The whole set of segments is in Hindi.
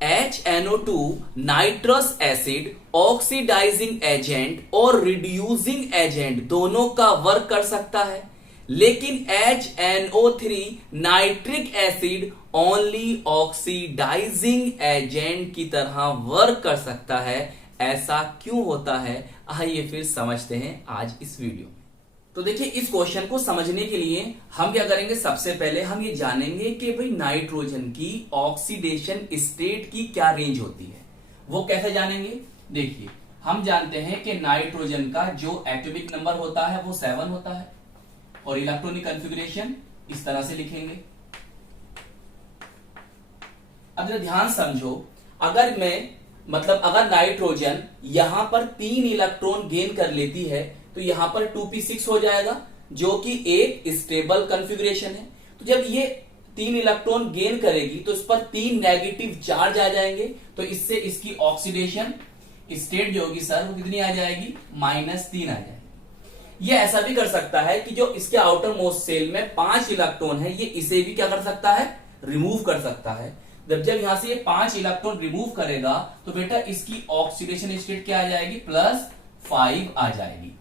HNO2 nitrous acid oxidizing agent और रिड्यूसिंग एजेंट दोनों का वर्क कर सकता है, लेकिन HNO3 nitric acid only oxidizing agent की तरह वर्क कर सकता है। ऐसा क्यों होता है, आइए फिर समझते हैं आज इस वीडियो में। तो देखिए, इस क्वेश्चन को समझने के लिए हम क्या करेंगे, सबसे पहले हम ये जानेंगे कि भाई नाइट्रोजन की ऑक्सीडेशन स्टेट की क्या रेंज होती है। वो कैसे जानेंगे, देखिए हम जानते हैं कि नाइट्रोजन का जो एटॉमिक नंबर होता है वो 7 होता है और इलेक्ट्रॉनिक कॉन्फ़िगरेशन इस तरह से लिखेंगे। अगर ध्यान समझो, अगर नाइट्रोजन यहां पर 3 इलेक्ट्रॉन गेन कर लेती है तो यहां पर 2p6 हो जाएगा, जो कि एक स्टेबल कॉन्फ़िगरेशन है। तो जब ये 3 इलेक्ट्रॉन गेन करेगी तो इस पर 3 नेगेटिव चार्ज आ जाएंगे, तो इससे इसकी ऑक्सीडेशन स्टेट जो होगी सर वो कितनी आ जाएगी, -3 आ जाएगी। ये ऐसा भी कर सकता है कि जो इसके आउटर मोस्ट सेल में 5 इलेक्ट्रॉन है, ये इसे भी क्या कर सकता है, रिमूव कर सकता है। जब यहां से ये 5 इलेक्ट्रॉन रिमूव करेगा तो बेटा इसकी ऑक्सीडेशन स्टेट क्या आ जाएगी, +5 आ जाएगी।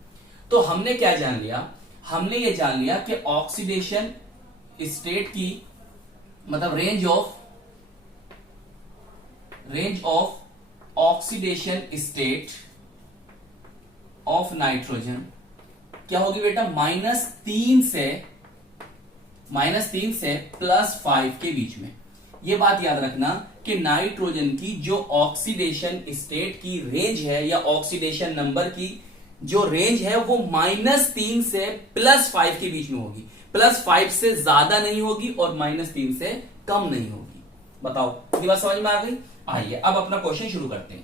तो हमने क्या जान लिया, हमने ये जान लिया कि ऑक्सीडेशन स्टेट की range of oxidation state of nitrogen क्या होगी बेटा, -3 से +5 के बीच में। ये बात याद रखना कि नाइट्रोजन की जो ऑक्सीडेशन स्टेट की रेंज है या ऑक्सीडेशन नंबर की जो रेंज है वो -3 से +5 के बीच में होगी। +5 से ज्यादा नहीं होगी और -3 से कम नहीं होगी। बताओ, ये बात समझ में आ गई। आइए अब अपना क्वेश्चन शुरू करते हैं।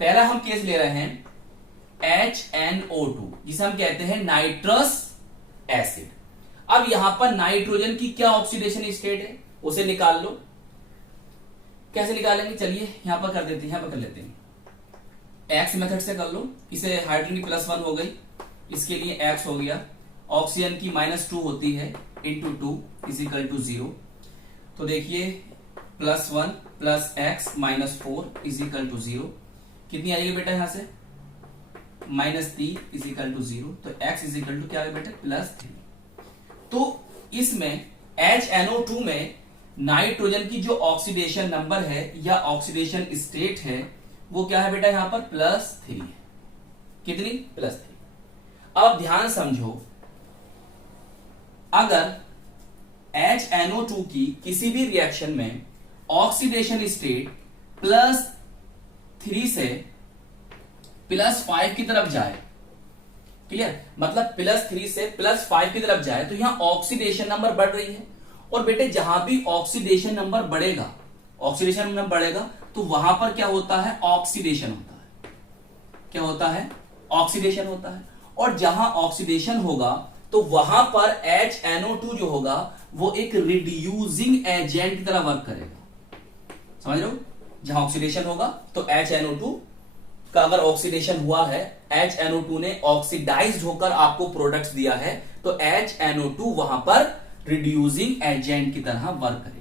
पहला हम केस ले रहे हैं HNO2, जिसे हम कहते हैं नाइट्रस एसिड। अब यहां पर नाइट्रोजन की क्या ऑक्सीडेशन स्टेट है उसे निकाल लो। कैसे निकालेंगे, चलिए यहां पर कर देते हैं, यहां पर कर लेते हैं। एक्स मेथड से कर लो, इसे हाइड्रोजन की +1 हो गई, इसके लिए एक्स हो गया। ऑक्सीजन की -2 होती है, इंटू 2 = 0। तो देखिए +1 + x -4 = 0। कितनी आएगी बेटा यहां से, -3 = 0। तो x = क्या है बेटा, +3। तो इसमें HNO2 में नाइट्रोजन की जो ऑक्सीडेशन नंबर है या ऑक्सीडेशन स्टेट है वो क्या है बेटा, यहां पर +3 है। कितनी, +3। अब ध्यान समझो, अगर HNO2 की किसी भी रिएक्शन में ऑक्सीडेशन स्टेट +3 से +5 की तरफ जाए, क्लियर, मतलब +3 से +5 की तरफ जाए तो यहां ऑक्सीडेशन नंबर बढ़ रही है। और बेटे जहां भी ऑक्सीडेशन नंबर बढ़ेगा तो वहां पर क्या होता है, ऑक्सीडेशन होता है। क्या होता है, ऑक्सीडेशन होता है। और जहां ऑक्सीडेशन होगा तो वहां पर HNO2 जो होगा वो एक रिड्यूसिंग एजेंट की तरह वर्क करेगा। समझ रहे हो, जहां ऑक्सीडेशन होगा तो HNO2 का अगर ऑक्सीडेशन हुआ है, HNO2 ने ऑक्सीडाइज्ड होकर आपको प्रोडक्ट्स दिया है, तो HNO2 वहां पर रिड्यूसिंग एजेंट की तरह वर्क करेगी।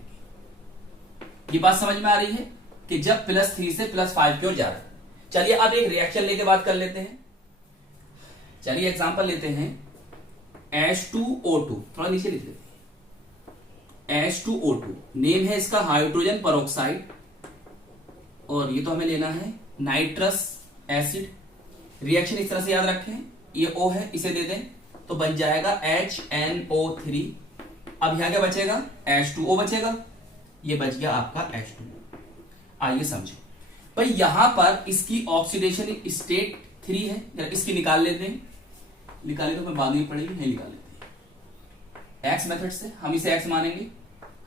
ये बात समझ में आ रही है कि जब +3 से +5 की ओर जा रहा है। चलिए अब एक रिएक्शन लेके बात कर लेते हैं। चलिए एग्जांपल लेते हैं H2O2, थोड़ा नीचे लिख लेते हैं। H2O2 नेम है इसका हाइड्रोजन परऑक्साइड, और ये तो हमें लेना है नाइट्रस एसिड। रिएक्शन इस तरह से याद रखें, ये O है, इसे दे दें तो बन जाएगा HNO3। अब यहां क्या बचेगा, H2O बचेगा, ये बच गया आपका H2O। आइए समझो भाई, यहां पर इसकी ऑक्सीडेशन स्टेट 3 है, जरा इसकी निकाल लेते हैं। निकाले तो बाद में पड़ेगी, नहीं निकाल लेते हैं। एक्स मेथड से हम इसे एक्स मानेंगे,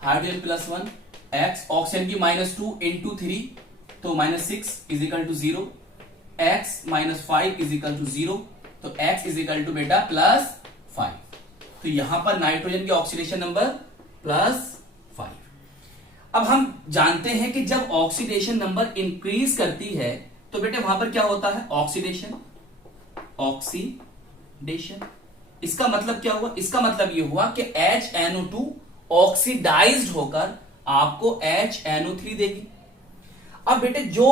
हाइड्रोजन +1 एक्स, ऑक्सीजन की -2 × 3 तो -6 = 0, x -5 = 0। तो x = बेटा +5। तो यहां पर नाइट्रोजन की ऑक्सीडेशन नंबर +5। अब हम जानते हैं कि जब ऑक्सीडेशन नंबर इंक्रीज करती है तो बेटे वहां पर क्या होता है, ऑक्सीडेशन। इसका मतलब क्या हुआ, इसका मतलब ये हुआ कि HNO2 ऑक्सीडाइज्ड होकर आपको HNO3 देगी। अब बेटे जो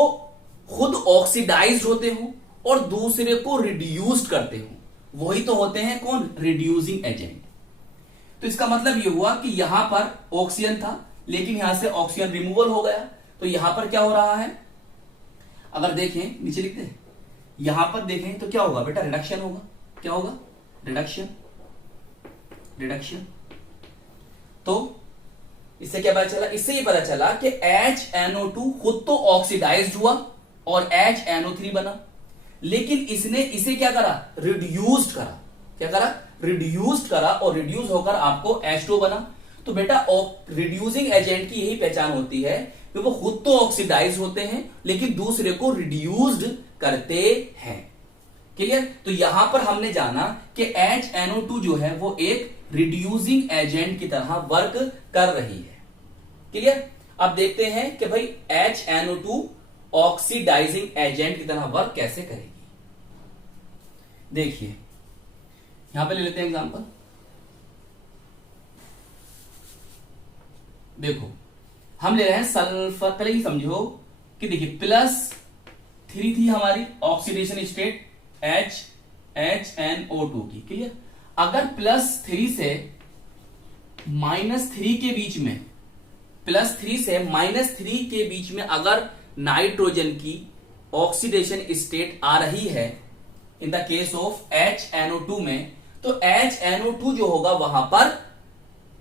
खुद ऑक्सीडाइज्ड होते हो और दूसरे को रिड्यूस्ड करते हो वही तो होते हैं कौन, रिड्यूसिंग एजेंट। तो इसका मतलब ये हुआ कि यहां पर ऑक्सीजन था लेकिन यहां से ऑक्सीजन रिमूवल हो गया, तो यहां पर क्या हो रहा है, अगर देखें नीचे लिखते हैं, यहां पर देखें तो क्या होगा बेटा, रिडक्शन होगा। क्या होगा, रिडक्शन। रिडक्शन तो इससे क्या पता चला, इससे ये पता चला कि HNO2 खुद तो ऑक्सीडाइज्ड हुआ और HNO3 बना, लेकिन इसने इसे क्या करा, रिड्यूस्ड करा। क्या करा, रिड्यूस्ड करा, और रिड्यूस होकर आपको H2 बना। तो बेटा रिड्यूसिंग एजेंट की यही पहचान होती है कि वो खुद तो ऑक्सीडाइज होते हैं लेकिन दूसरे को रिड्यूस्ड करते हैं। क्लियर। तो यहां पर हमने जाना कि HNO2 जो है वो एक रिड्यूसिंग एजेंट की तरह वर्क कर रही है। क्लियर। अब देखते हैं कि भाई HNO2 ऑक्सीडाइजिंग एजेंट की तरह वर्क कैसे करेगी। देखिए यहां पे ले लेते हैं एग्जांपल। देखो हम ले रहे हैं सल्फर, पहले ही समझो कि देखिए +3 थी हमारी ऑक्सीडेशन स्टेट HNO2 की। क्लियर। अगर +3 से -3 के बीच में, +3 से -3 के बीच में अगर नाइट्रोजन की ऑक्सीडेशन स्टेट आ रही है in the case of HNO2 में, तो HNO2 जो होगा वहां पर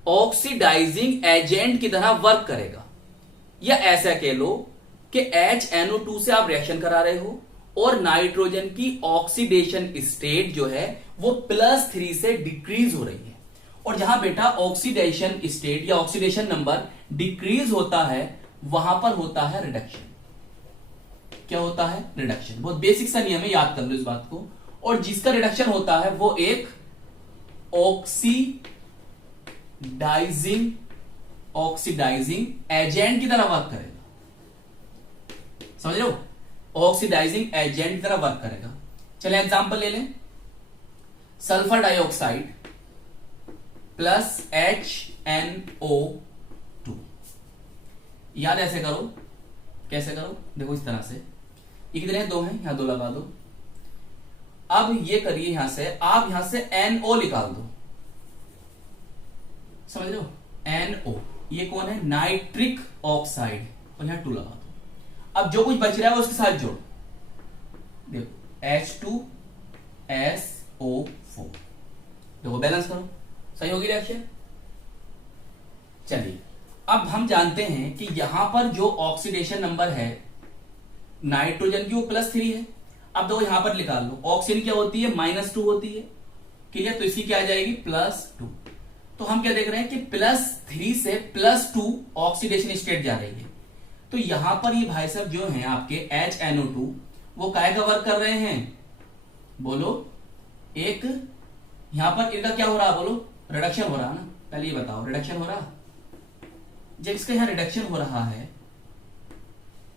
ऑक्सीडाइजिंग एजेंट की तरह वर्क करेगा। या ऐसा कह लो कि HNO2 से आप रिएक्शन करा रहे हो और नाइट्रोजन की ऑक्सीडेशन स्टेट जो है वो +3 से डिक्रीज हो रही है, और जहां बेटा ऑक्सीडेशन स्टेट या ऑक्सीडेशन नंबर डिक्रीज होता है वहां पर होता है रिडक्शन। क्या होता है, रिडक्शन। बहुत बेसिक सा नियम है, याद कर लो इस बात को। और जिसका रिडक्शन होता है वो एक ऑक्सीडाइजिंग एजेंट की तरह वर्क करेगा। समझ रहे हो, ऑक्सीडाइजिंग एजेंट की तरह वर्क करेगा। चले एग्जांपल ले लें, सल्फर डाइऑक्साइड प्लस HNO2। याद ऐसे करो, कैसे करो, देखो इस तरह से, ये कितने हैं, 2 हैं, यहां 2 लगा दो। अब ये करिए, यहां से आप यहां से NO निकाल दो। समझ रहे हो, NO ये कौन है, नाइट्रिक ऑक्साइड, और यहां 2 लगा दो। अब जो कुछ बच रहा है वो उसके साथ जोड़, देखो H2SO4, देखो बैलेंस करो, सही होगी रिएक्शन। चलिए अब हम जानते हैं कि यहां पर जो ऑक्सीडेशन नंबर है नाइट्रोजन की वो +3 है। अब देखो यहां पर निकाल लो, ऑक्सीजन क्या होती है, -2 होती है। क्लियर। तो इसकी क्या आ जाएगी, +2। तो हम क्या देख रहे हैं कि +3 से +2 ऑक्सीडेशन स्टेट जा रही है। तो यहां पर ये भाई साहब जो हैं आपके HNO2 वो काय का वर्क कर रहे हैं, बोलो। एक यहां पर इनका क्या हो रहा है, बोलो, रिडक्शन हो रहा है ना। पहले ये बताओ, रिडक्शन हो रहा, जब इसका यहां रिडक्शन हो रहा है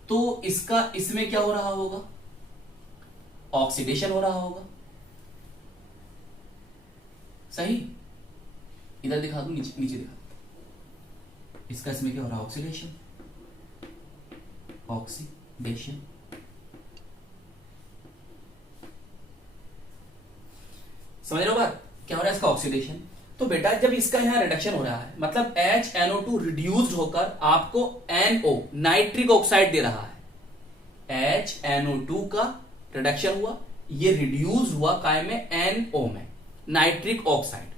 तो इसका इसमें क्या हो रहा होगा, ऑक्सीडेशन हो रहा होगा। सही, इधर दिखा दूं, नीचे नीचे दिखा दूं। इसका इसमें क्या हो रहा है, ऑक्सीडेशन। ऑक्सीडेशन समझ रहे हो बात, क्या हो रहा है इसका, ऑक्सीडेशन। तो बेटा जब इसका यहां रिडक्शन हो रहा है मतलब HNO2 रिड्यूस्ड होकर आपको NO नाइट्रिक ऑक्साइड दे रहा है। HNO2 का रिडक्शन हुआ, ये रिड्यूस हुआ काय में, NO में, नाइट्रिक ऑक्साइड।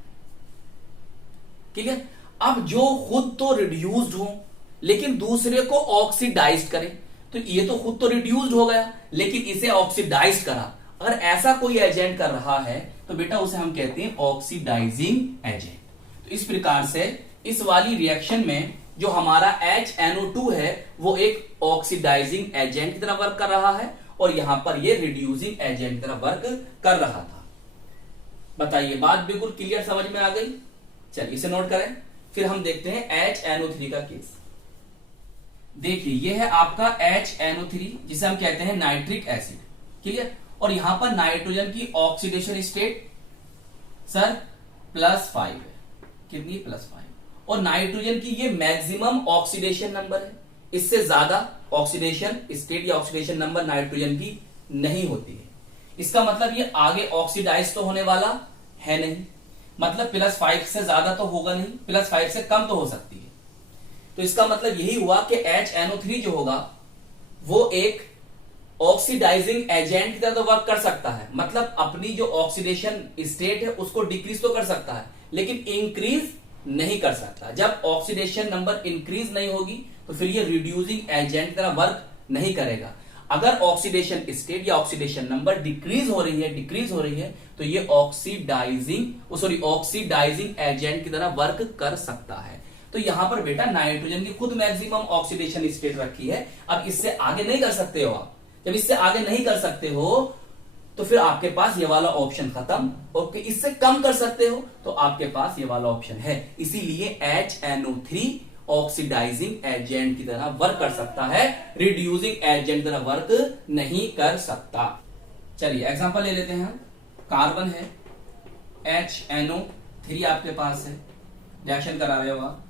ठीक है। अब जो खुद तो रिड्यूस्ड हो लेकिन दूसरे को ऑक्सीडाइज्ड करे, तो ये तो खुद तो रिड्यूस्ड हो गया लेकिन इसे ऑक्सीडाइज्ड करा। अगर ऐसा कोई एजेंट कर रहा है तो बेटा उसे हम कहते हैं ऑक्सीडाइजिंग एजेंट। तो इस प्रकार से इस वाली रिएक्शन में जो हमारा HNO2 है वो एक ऑक्सीडाइजिंग एजेंट की तरह वर्क कर रहा है और यहां पर ये रिड्यूसिंग एजेंट की तरह वर्क कर रहा था। बताइए, बात बिल्कुल क्लियर समझ में आ गई। चलिए इसे नोट करें, फिर हम देखते हैं HNO3 का केस। देखिए ये है आपका HNO3 जिसे हम कहते हैं नाइट्रिक एसिड। क्लियर। और यहां पर नाइट्रोजन की ऑक्सीडेशन स्टेट सर +5 है। कितनी, +5। और नाइट्रोजन की ये मैक्सिमम ऑक्सीडेशन नंबर है, इससे ज्यादा ऑक्सीडेशन स्टेट या ऑक्सीडेशन नंबर नाइट्रोजन की नहीं होती है। इसका मतलब ये आगे ऑक्सीडाइज तो होने वाला है नहीं, मतलब +5 से ज्यादा तो होगा नहीं, +5 से कम तो हो सकती है। तो इसका मतलब यही हुआ कि HNO3 जो होगा वो एक ऑक्सीडाइजिंग एजेंट की तरह तो वर्क कर सकता है, मतलब अपनी जो ऑक्सीडेशन स्टेट है उसको डिक्रीज तो कर सकता है लेकिन इंक्रीज नहीं कर सकता। जब ऑक्सीडेशन नंबर इंक्रीज नहीं होगी तो फिर ये रिड्यूसिंग एजेंट की तरह वर्क नहीं करेगा। अगर ऑक्सीडेशन स्टेट या ऑक्सीडेशन नंबर डिक्रीज हो रही है तो ये ऑक्सीडाइजिंग एजेंट की तरह वर्क कर सकता है। तो यहां पर बेटा नाइट्रोजन की खुद मैक्सिमम ऑक्सीडेशन स्टेट रखी है, अब इससे आगे नहीं कर सकते हो आप। जब इससे आगे नहीं कर सकते हो तो फिर आपके पास ये वाला ऑप्शन खत्म, और इससे कम कर सकते हो तो आपके पास ये वाला ऑप्शन है। इसीलिए HNO3 ऑक्सीडाइजिंग एजेंट की तरह वर्क कर सकता है, रिड्यूसिंग एजेंट की तरह वर्क नहीं कर सकता। चलिए एग्जांपल ले लेते हैं। कार्बन है, HNO3 आपके पास है, रिएक्शन करा रहे हो आप।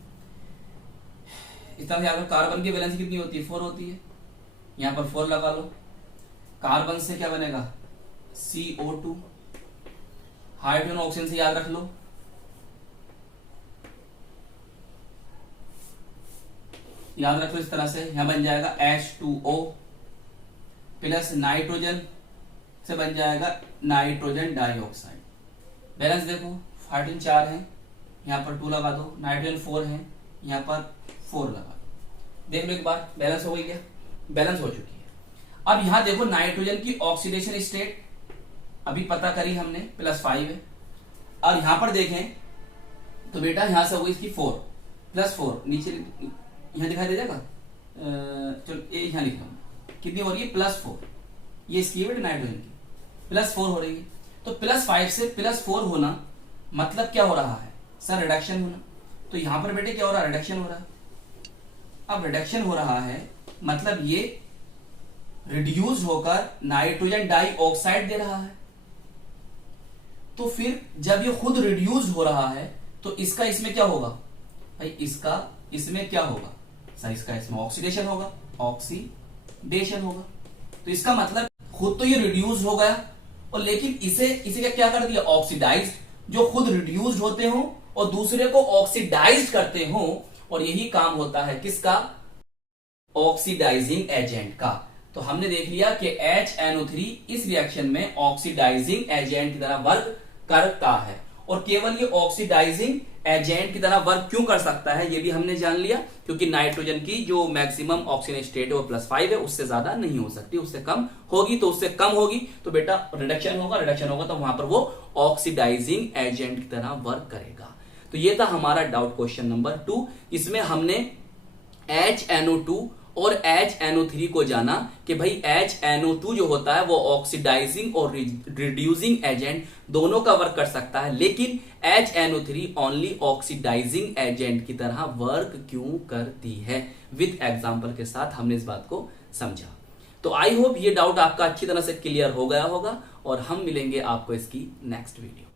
इस तरह से याद रखो, कार्बन की वैलेंसी कितनी होती है? 4 होती है। यहां पर 4 लगा लो। कार्बन से क्या बनेगा? CO2। हाइड्रोजन ऑक्सीजन से याद रख लो, इस तरह से यहां बन जाएगा H2O प्लस नाइट्रोजन से बन जाएगा नाइट्रोजन डाइऑक्साइड। बैलेंस देखो, हाइड्रोजन 4 है, यहां पर 2 लगा दो, नाइट्रोजन 4 है, यहां पर 4 लगा दो। देख लो एक बार, बैलेंस हो गई क्या? बैलेंस हो चुकी है। अब यहां देखो नाइट्रोजन की ऑक्सीडेशन स्टेट अभी पता करी हमने, +5 है। और यहां पर देखें तो बेटा यहां से हो गई इसकी 4 +4, नीचे यहां दिखाई दे जाएगा, चलो ये यहां लिखा कितनी हो रही है? +4। ये इसकी है बेटा नाइट्रोजन की, +4 हो रही है। तो +5 से +4 होना मतलब क्या हो रहा है सर? रिडक्शन होना। तो यहां पर बेटे क्या हो रहा है? रिडक्शन हो रहा है। अब रिडक्शन हो रहा है मतलब ये रिड्यूस होकर नाइट्रोजन डाइऑक्साइड दे रहा है। तो फिर जब ये खुद रिड्यूस हो रहा है तो इसका इसमें क्या होगा भाई? इसका इसमें क्या होगा सर? इसका इसमें ऑक्सीडेशन होगा, ऑक्सीडेशन होगा। तो इसका मतलब खुद तो ये रिड्यूस हो गया, और लेकिन इसे क्या कर दिया? ऑक्सीडाइज। जो खुद रिड्यूस होते हो और दूसरे को ऑक्सीडाइज करते हो, और यही काम होता है किसका? ऑक्सीडाइजिंग एजेंट का। तो हमने देख लिया कि HNO3 इस रिएक्शन में ऑक्सीडाइजिंग एजेंट की तरह वर्क करता है, और केवल ये ऑक्सीडाइजिंग एजेंट की तरह वर्क क्यों कर सकता है ये भी हमने जान लिया, क्योंकि नाइट्रोजन की जो मैक्सिमम ऑक्सीजन स्टेट है वो +5 है, उससे ज्यादा नहीं हो सकती, उससे कम होगी। तो उससे कम होगी तो बेटा रिडक्शन होगा तो वहां पर वो ऑक्सीडाइजिंग एजेंट की तरह वर्क करेगा। तो ये था हमारा डाउट क्वेश्चन नंबर 2। इसमें हमने HNO2 और HNO3 को जाना कि भाई HNO2 जो होता है वो ऑक्सीडाइजिंग और रिड्यूसिंग एजेंट दोनों का वर्क कर सकता है, लेकिन HNO3 ओनली ऑक्सीडाइजिंग एजेंट की तरह वर्क क्यों करती है। विद एग्जांपल के साथ हमने इस बात को समझा। तो आई होप ये डाउट आपका अच्छी तरह से क्लियर हो गया होगा, और हम मिलेंगे आपको इसकी नेक्स्ट वीडियो।